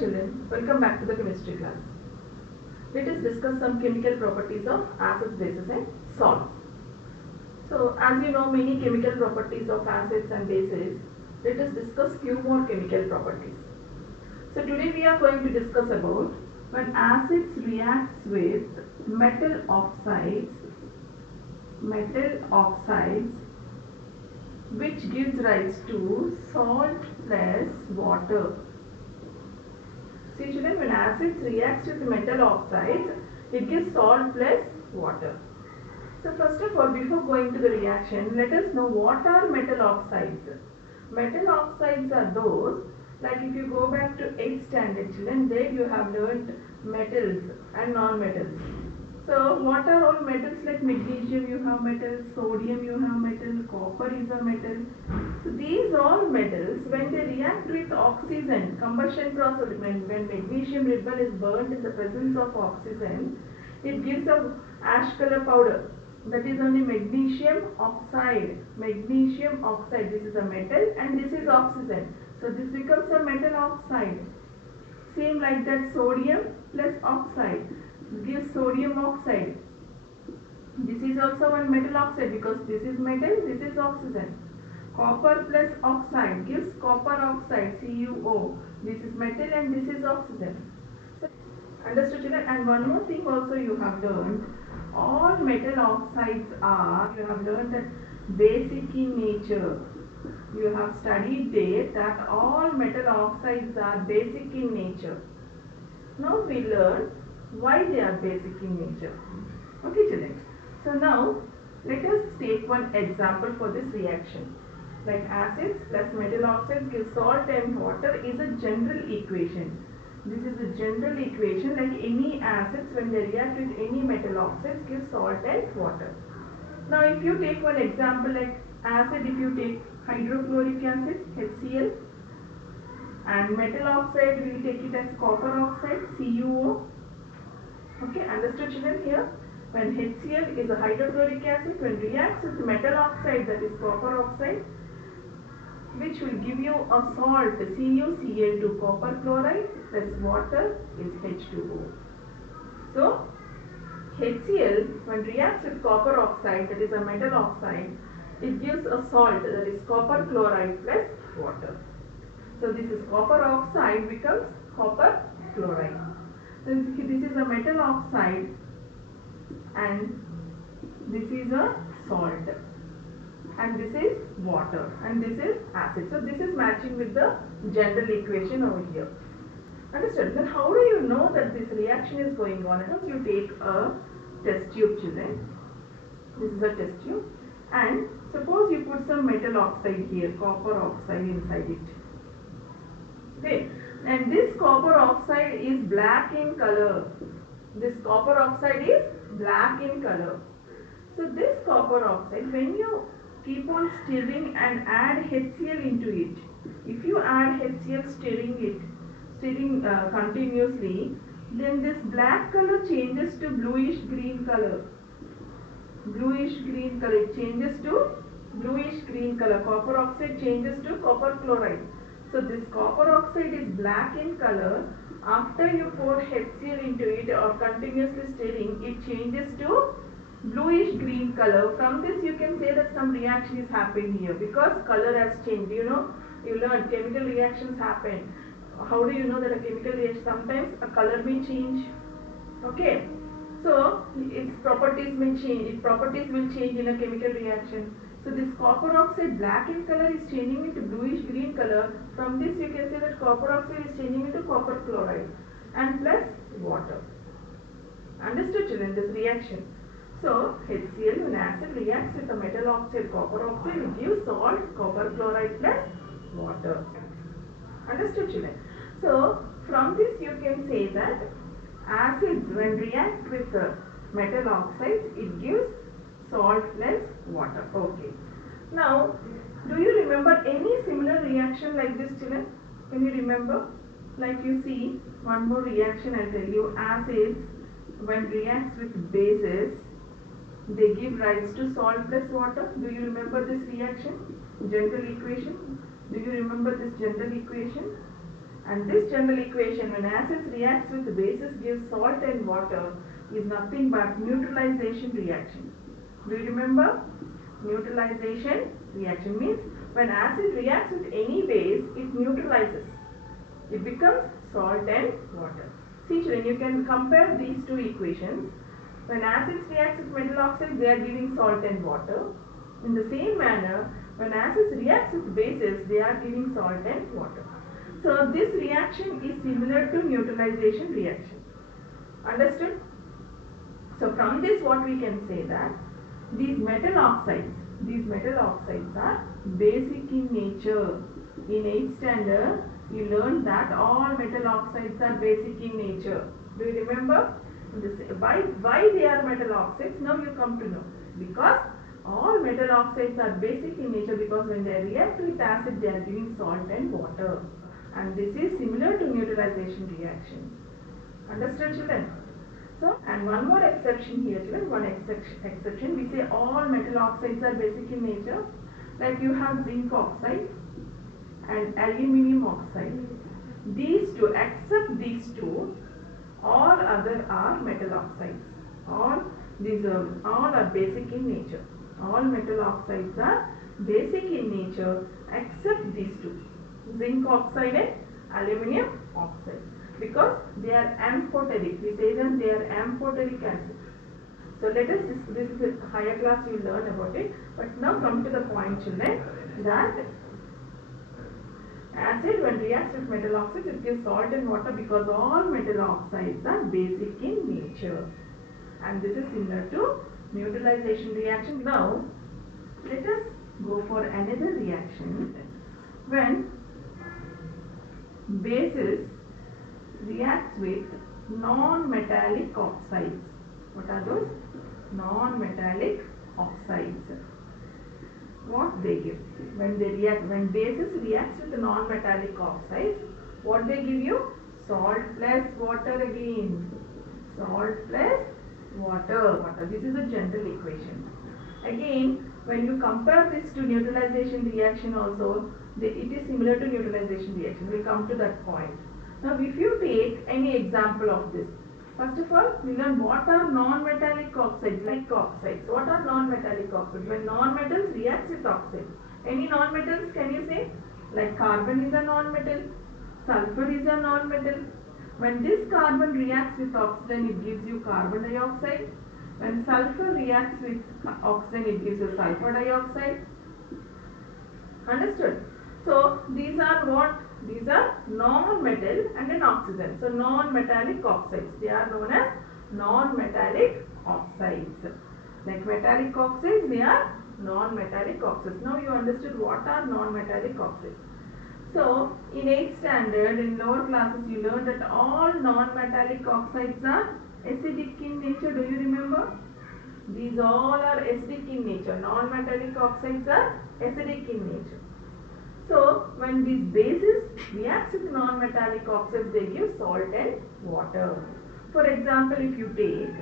children, welcome back to the chemistry class. Let us discuss some chemical properties of acids, bases and salts. So as you know many chemical properties of acids and bases, let us discuss few more chemical properties. So today we are going to discuss about when acids reacts with metal oxides which gives rise to salt plus water. See children, when acids reacts with metal oxides, it gives salt plus water. So first of all, before going to the reaction, let us know what are metal oxides. Metal oxides are those, like if you go back to 8th standard children, there you have learnt metals and non-metals. So what are all metals? Like magnesium you have metal, sodium you have metal, copper is a metal. So these all metals, when they react with oxygen, combustion process, when magnesium ribbon is burnt in the presence of oxygen, it gives a ash color powder. That is only magnesium oxide. Magnesium oxide, this is a metal and this is oxygen. So this becomes a metal oxide. Same like that, sodium plus oxide gives sodium oxide. This is also one metal oxide because this is metal, this is oxygen. Copper plus oxide gives copper oxide, CuO. This is metal and this is oxygen. So, understood children? And one more thing also you have learned, all metal oxides are, you have learned that basic in nature. You have studied there that all metal oxides are basic in nature. Now we learn why they are basic in nature. Okay children. So now let us take one example for this reaction. Like acids plus metal oxides give salt and water is a general equation. This is a general equation, like any acids when they react with any metal oxides give salt and water. Now if you take one example like acid, if you take hydrochloric acid, HCl, and metal oxide we will take it as copper oxide, CuO. Okay, understood children here? When HCl is a hydrochloric acid, when reacts with metal oxide, that is copper oxide, which will give you a salt, CuCl2, copper chloride plus water is H2O. So HCl when reacts with copper oxide, that is a metal oxide, it gives a salt, that is copper chloride plus water. So this is copper oxide becomes copper chloride. So this is a metal oxide and this is a salt and this is water and this is acid. So this is matching with the general equation over here. Understood? Then how do you know that this reaction is going on? Suppose you take a test tube children. This is a test tube and suppose you put some metal oxide here, copper oxide inside it. Okay. And this copper oxide is black in color. This copper oxide is black in color. So this copper oxide, when you keep on stirring and add HCl into it, if you add HCl stirring continuously, then this black color changes to bluish green color. Bluish green color, it changes to bluish green color. Copper oxide changes to copper chloride. So this copper oxide is black in color. After you pour HCl into it or continuously stirring, it changes to bluish green color. From this you can say that some reaction is happening here because color has changed. You know, you learn chemical reactions happen. How do you know that a chemical reaction? Sometimes a color may change. Okay. So its properties may change. Its properties will change in a chemical reaction. So this copper oxide black in color is changing into bluish green color. From this you can say that copper oxide is changing into copper chloride and plus water. Understood children this reaction? So HCl when acid reacts with a metal oxide copper oxide, it gives salt, copper chloride plus water. Understood children? So from this you can say that acids when react with metal oxides, it gives salt plus water. Okay. Now, do you remember any similar reaction like this children? Can you remember? Like you see, one more reaction I'll tell you. Acids when reacts with bases, they give rise to salt plus water. Do you remember this reaction? General equation. Do you remember this general equation? And this general equation, when acids reacts with bases, gives salt and water, is nothing but neutralization reaction. Do you remember? Neutralization reaction means when acid reacts with any base, it neutralizes. It becomes salt and water. See children, you can compare these two equations. When acids react with metal oxides, they are giving salt and water. In the same manner, when acids react with bases, they are giving salt and water. So this reaction is similar to neutralization reaction. Understood? So from this what we can say that these metal oxides are basic in nature. In 8th standard, you learned that all metal oxides are basic in nature. Do you remember? Why they are metal oxides? Now you come to know. Because all metal oxides are basic in nature, because when they react with acid, they are giving salt and water. And this is similar to neutralization reaction. Understood children? So, and one more exception here children, one exception, we say all metal oxides are basic in nature. Like you have zinc oxide and aluminium oxide. These two, except these two, all other are metal oxides. All are basic in nature. All metal oxides are basic in nature except these two, zinc oxide and aluminium oxide, because they are amphoteric. We say them, they are amphoteric acids. So let us, this is a higher class, you will learn about it. But now come to the point children, that acid when reacts with metal oxides, it gives salt and water, because all metal oxides are basic in nature. And this is similar to neutralization reaction. Now let us go for another reaction. When bases reacts with non-metallic oxides. What are those? Non-metallic oxides. What they give? When bases reacts with non-metallic oxides, what they give you? Salt plus water again. Salt plus water. This is a general equation. Again, when you compare this to neutralization reaction also, it is similar to neutralization reaction. We will come to that point. Now, if you take any example of this, first of all, we learn what are non-metallic oxides, like oxides. What are non-metallic oxides? When non-metals react with oxides. Any non-metals can you say? Like carbon is a non-metal, sulfur is a non-metal. When this carbon reacts with oxygen, it gives you carbon dioxide. When sulfur reacts with oxygen, it gives you sulfur dioxide. Understood? So these are what? These are non-metal and an oxygen. So non-metallic oxides. They are known as non-metallic oxides. Like metallic oxides, they are non-metallic oxides. Now you understood what are non-metallic oxides. So in 8th standard, in lower classes, you learned that all non-metallic oxides are acidic in nature. Do you remember? These all are acidic in nature. Non-metallic oxides are acidic in nature. So when these bases react with non-metallic oxides, they give salt and water. For example, if you take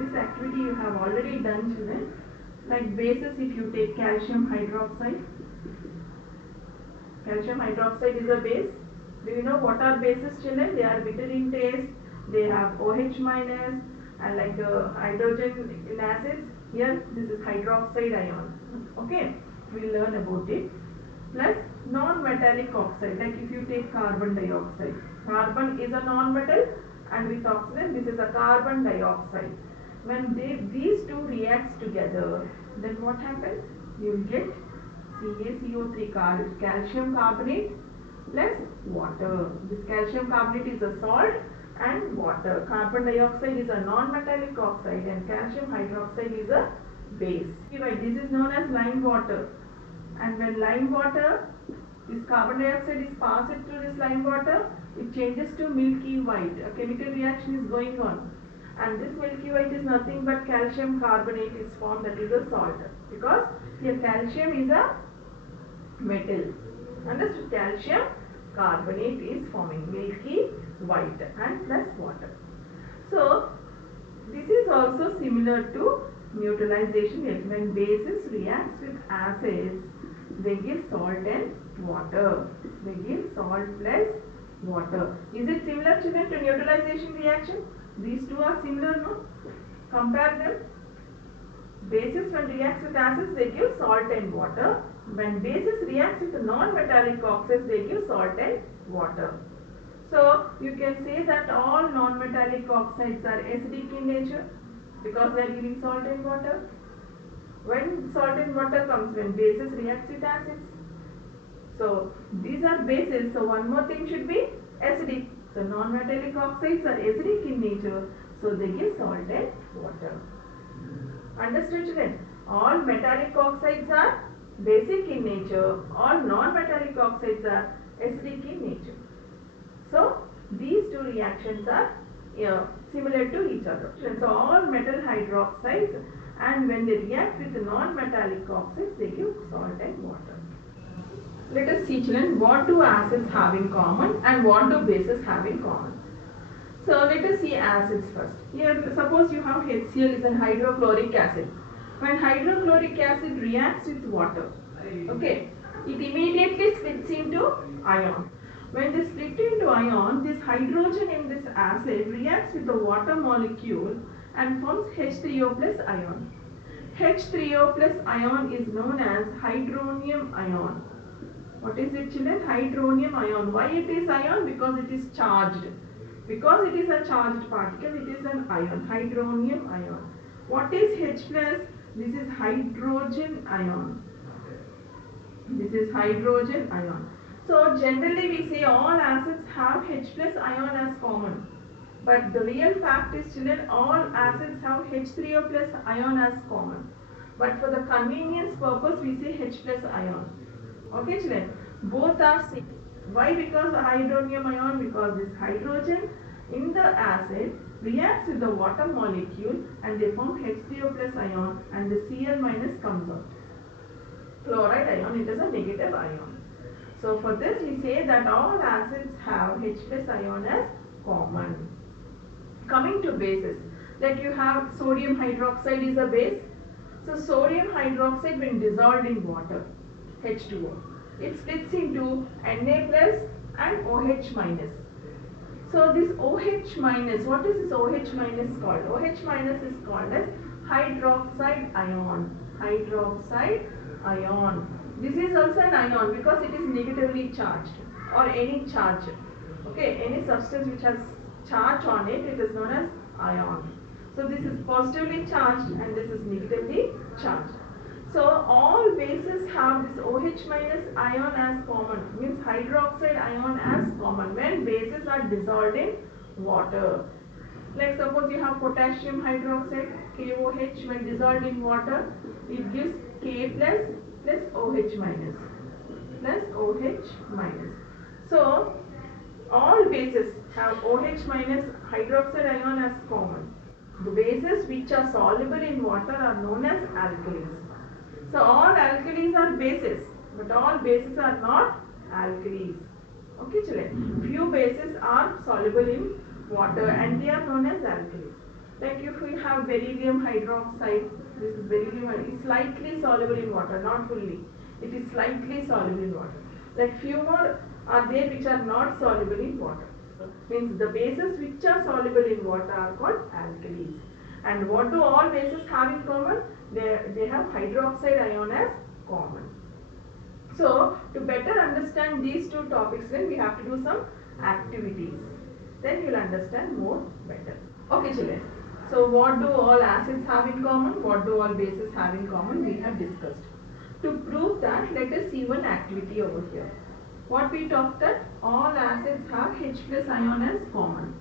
this activity, you have already done children. Like bases, if you take calcium hydroxide. Calcium hydroxide is a base. Do you know what are bases children? They are bitter in taste. They have OH minus and like hydrogen in acids. Here this is hydroxide ion. Okay. We'll learn about it. Plus non-metallic oxide, like if you take carbon dioxide. Carbon is a non-metal, and with oxygen this is a carbon dioxide. When these two reacts together, then what happens? You will get CaCO3, calcium carbonate plus water. This calcium carbonate is a salt and water. Carbon dioxide is a non-metallic oxide and calcium hydroxide is a base. This is known as lime water. And when lime water, this carbon dioxide is passed through this lime water, it changes to milky white. A chemical reaction is going on. And this milky white is nothing but calcium carbonate is formed, that is a salt. Because here calcium is a metal. Understood? Calcium carbonate is forming milky white and plus water. So this is also similar to neutralization reaction. When bases reacts with acids, they give salt and water. They give salt plus water. Is it similar, children, to neutralization reaction? These two are similar, no? Compare them. Bases when reacts with acids, they give salt and water. When bases reacts with non-metallic oxides, they give salt and water. So you can say that all non-metallic oxides are acidic in nature because they are giving salt and water. When salt and water comes when bases reacts with acids. So these are bases. So one more thing should be acidic. So non-metallic oxides are acidic in nature. So they give salt and water. Understood, children? All metallic oxides are basic in nature. All non-metallic oxides are acidic in nature. So these two reactions are similar to each other. So all metal hydroxides, and when they react with the non-metallic oxides, they give salt and water. Let us see, children, what do acids have in common and what do bases have in common. So let us see acids first. Here suppose you have HCl is an hydrochloric acid. When hydrochloric acid reacts with water, okay, it immediately splits into ion. When they split into ion, this hydrogen in this acid reacts with the water molecule and forms H3O plus ion. H3O plus ion is known as hydronium ion. What is it, children? Hydronium ion. Why it is ion? Because it is charged. Because it is a charged particle, it is an ion, hydronium ion. What is H plus? This is hydrogen ion. This is hydrogen ion. So generally we say all acids have H plus ion as common. But the real fact is, children, all acids have H3O plus ion as common. But for the convenience purpose, we say H plus ion. Okay, children? Both are same. Why? Because the hydronium ion, because this hydrogen in the acid reacts with the water molecule and they form H3O plus ion and the Cl minus comes out. Chloride ion, it is a negative ion. So for this we say that all acids have H plus ion as common. Coming to bases, like you have sodium hydroxide is a base. So sodium hydroxide when dissolved in water, H2O, it splits into Na plus and OH minus. So this OH minus, what is this OH minus called? OH minus is called as hydroxide ion. Hydroxide ion. This is also an ion because it is negatively charged or any charge. Okay, any substance which has charge on it, it is known as ion. So this is positively charged and this is negatively charged. So all bases have this OH minus ion as common, means hydroxide ion as common when bases are dissolved in water. Like suppose you have potassium hydroxide, KOH, when dissolved in water, it gives K plus OH minus. Plus OH minus. So all bases have OH minus hydroxide ion as common. The bases which are soluble in water are known as alkalis. So all alkalis are bases, but all bases are not alkalis. Okay, children. Few bases are soluble in water and they are known as alkalis. Like if we have beryllium hydroxide, this is beryllium, it is slightly soluble in water, not fully. It is slightly soluble in water. Like few more are there which are not soluble in water. Means the bases which are soluble in water are called alkalis. And what do all bases have in common? They have hydroxide ion as common. So to better understand these two topics, then we have to do some activities. Then you will understand more better. Okay, children. So what do all acids have in common? What do all bases have in common? We have discussed. To prove that, let us see one activity over here. What we talked that all acids have H plus ion as common.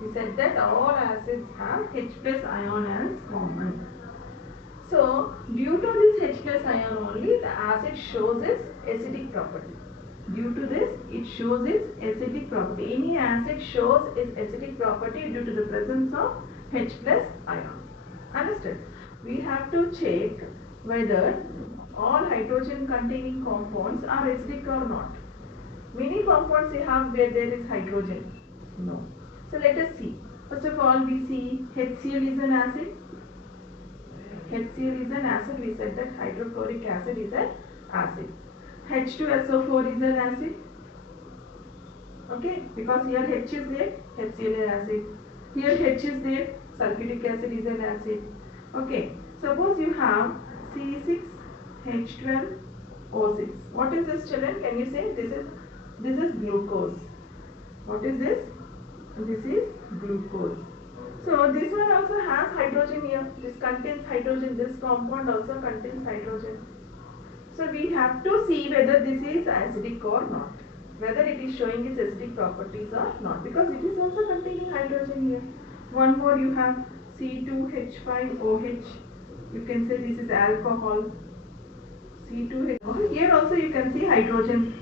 We said that all acids have H plus ion as common. So due to this H plus ion only, the acid shows its acidic property. Due to this, it shows its acidic property. Any acid shows its acidic property due to the presence of H plus ion. Understood? We have to check whether all hydrogen containing compounds are acidic or not. Many compounds we have where there is hydrogen. No. So let us see. First of all, we see HCl is an acid. HCl is an acid. We said that hydrochloric acid is an acid. H2SO4 is an acid. Okay, because here H is there, HCl is acid. Here H is there, sulfuric acid is an acid. Okay, suppose you have C6H12O6. What is this, children? Can you say this is glucose? What is this? This is glucose. So this one also has hydrogen here. This contains hydrogen. This compound also contains hydrogen. So we have to see whether this is acidic or not. Whether it is showing its acidic properties or not. Because it is also containing hydrogen here. One more, you have C2H5OH. You can say this is alcohol. C2H. Here also you can see hydrogen.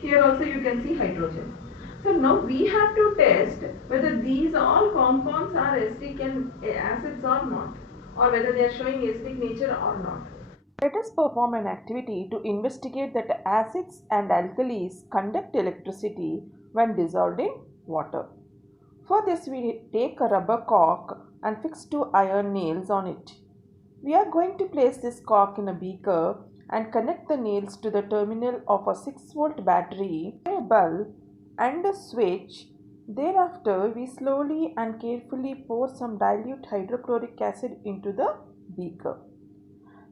Here also you can see hydrogen. So now we have to test whether these all compounds are acidic and acids or not, or whether they are showing acidic nature or not. Let us perform an activity to investigate that acids and alkalis conduct electricity when dissolved in water. For this, we take a rubber cork and fix two iron nails on it. We are going to place this cork in a beaker and connect the nails to the terminal of a 6-volt battery, a bulb and a switch. Thereafter, we slowly and carefully pour some dilute hydrochloric acid into the beaker.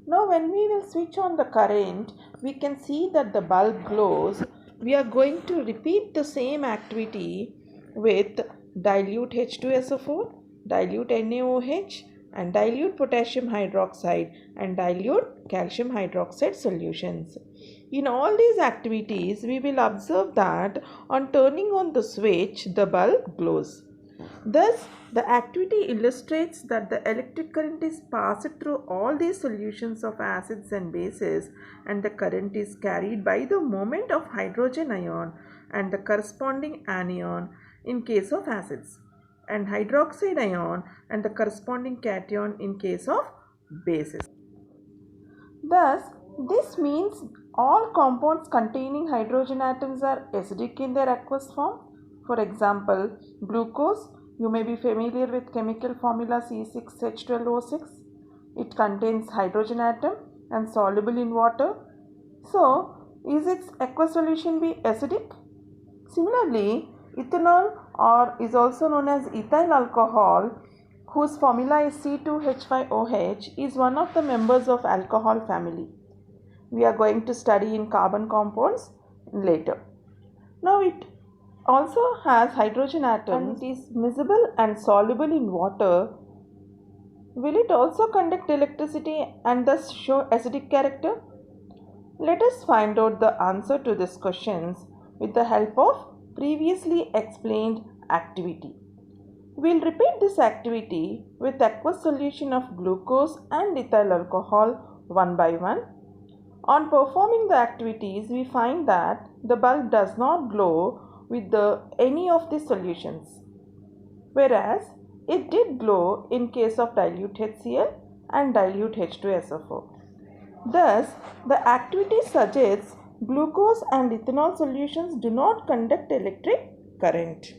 Now when we will switch on the current, we can see that the bulb glows. We are going to repeat the same activity with dilute H2SO4, dilute NaOH and dilute potassium hydroxide and dilute calcium hydroxide solutions. In all these activities, we will observe that on turning on the switch, the bulb glows. Thus, the activity illustrates that the electric current is passed through all these solutions of acids and bases, and the current is carried by the moment of hydrogen ion and the corresponding anion in case of acids, and hydroxide ion and the corresponding cation in case of bases. Thus, this means all compounds containing hydrogen atoms are acidic in their aqueous form. For example, glucose, you may be familiar with chemical formula C6H12O6. It contains hydrogen atom and soluble in water. So, is its aqueous solution be acidic? Similarly, ethanol, or is also known as ethyl alcohol, whose formula is C2H5OH, is one of the members of alcohol family. We are going to study in carbon compounds later. Now it also has hydrogen atoms and it is miscible and soluble in water. Will it also conduct electricity and thus show acidic character? Let us find out the answer to these questions with the help of previously explained activity. We will repeat this activity with aqueous solution of glucose and ethyl alcohol one by one. On performing the activities, we find that the bulb does not glow with any of these solutions, whereas it did glow in case of dilute HCl and dilute H2SO4. Thus, the activity suggests glucose and ethanol solutions do not conduct electric current.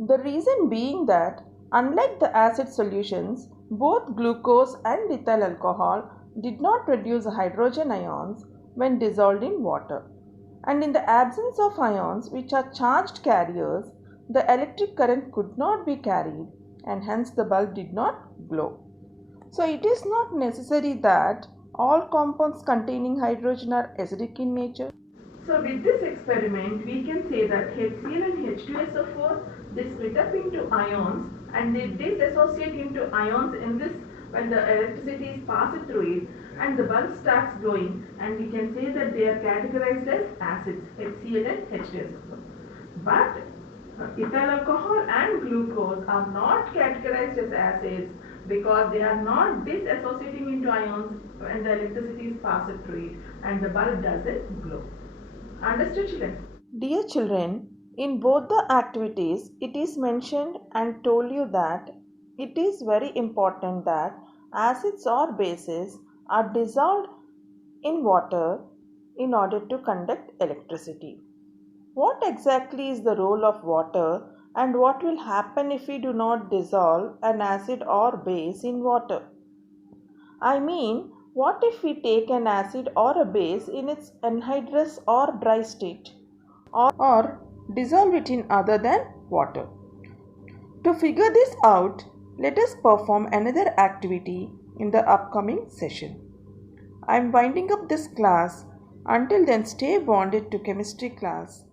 The reason being that, unlike the acid solutions, both glucose and ethyl alcohol did not produce hydrogen ions when dissolved in water. And in the absence of ions, which are charged carriers, the electric current could not be carried and hence the bulb did not glow. So it is not necessary that all compounds containing hydrogen are acidic in nature. So with this experiment, we can say that HCl and H2SO4, they split up into ions and they dissociate into ions in this when the electricity is passed through it, and the bulb starts glowing, and we can say that they are categorized as acids, HCl and H2SO4. But ethyl alcohol and glucose are not categorized as acids because they are not dissociating into ions when the electricity is passed through it, and the bulb doesn't glow. Understood, children? Dear children, in both the activities, it is mentioned and told you that it is very important that acids or bases are dissolved in water in order to conduct electricity. What exactly is the role of water and what will happen if we do not dissolve an acid or base in water? I mean, What if we take an acid or a base in its anhydrous or dry state, or dissolve it in other than water? To figure this out, let us perform another activity in the upcoming session. I am winding up this class. Until then, stay bonded to chemistry class.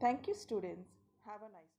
Thank you, students. Have a nice day.